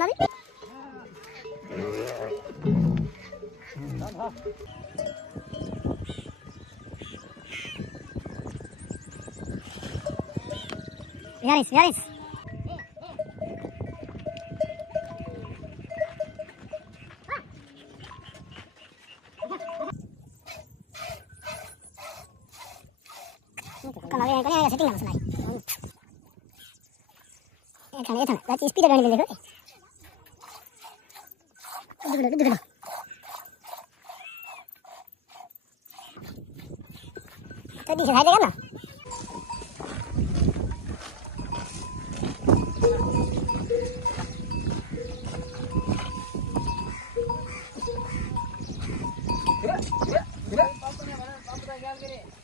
करना भी Yaris Yaris kalau yang kalian ada setting nggak masalah ya kan berarti speed ada nih deh duduk tadi saya ada kan lah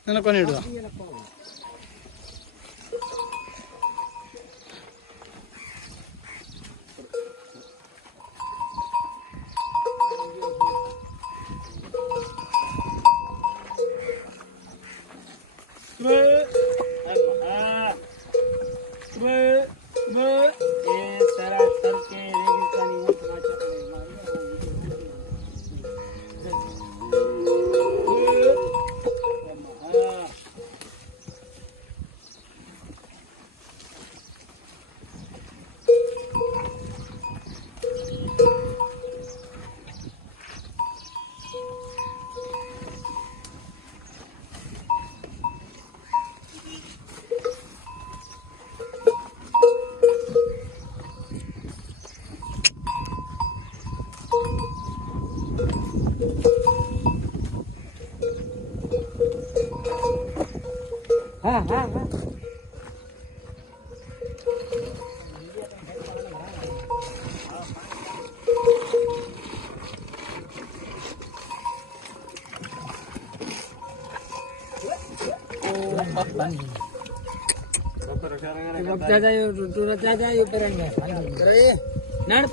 ನಿನಗೆ ಹಿಡಿದ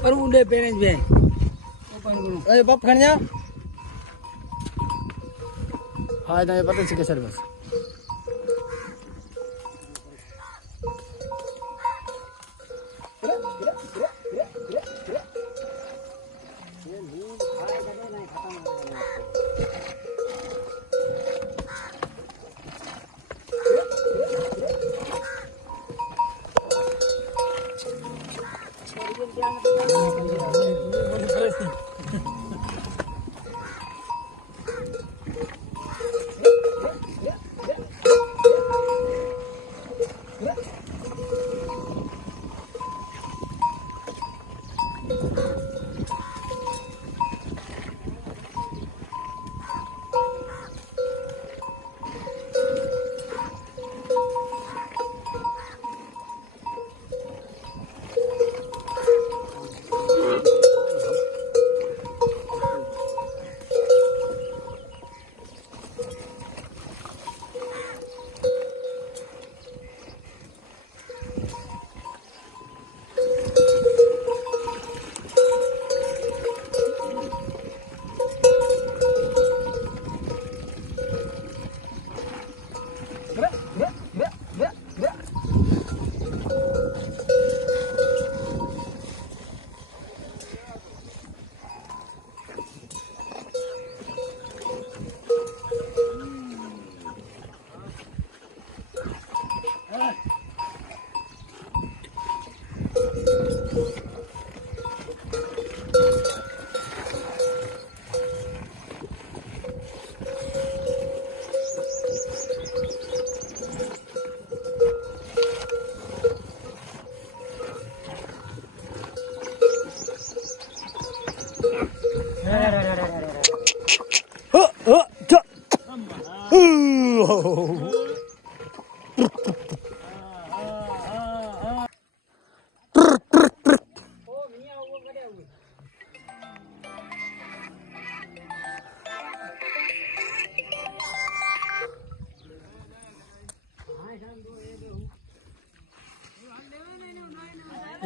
पर उड़े parents भी अरे बाप खाने हाँ इतना पता सीखे सर बस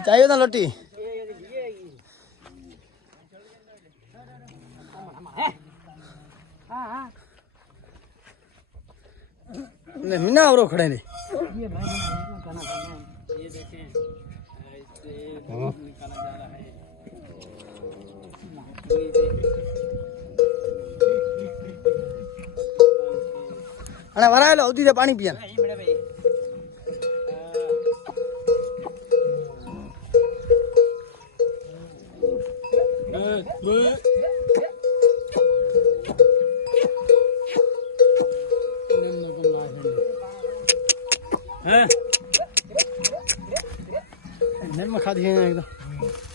चाहिए ना लोटी नहीं मीना और खड़े नहीं ये भाई ये देखें निकाला जा रहा है अने वरायलो उदी दे पानी पियन हैं निम्म खा दिए एकदम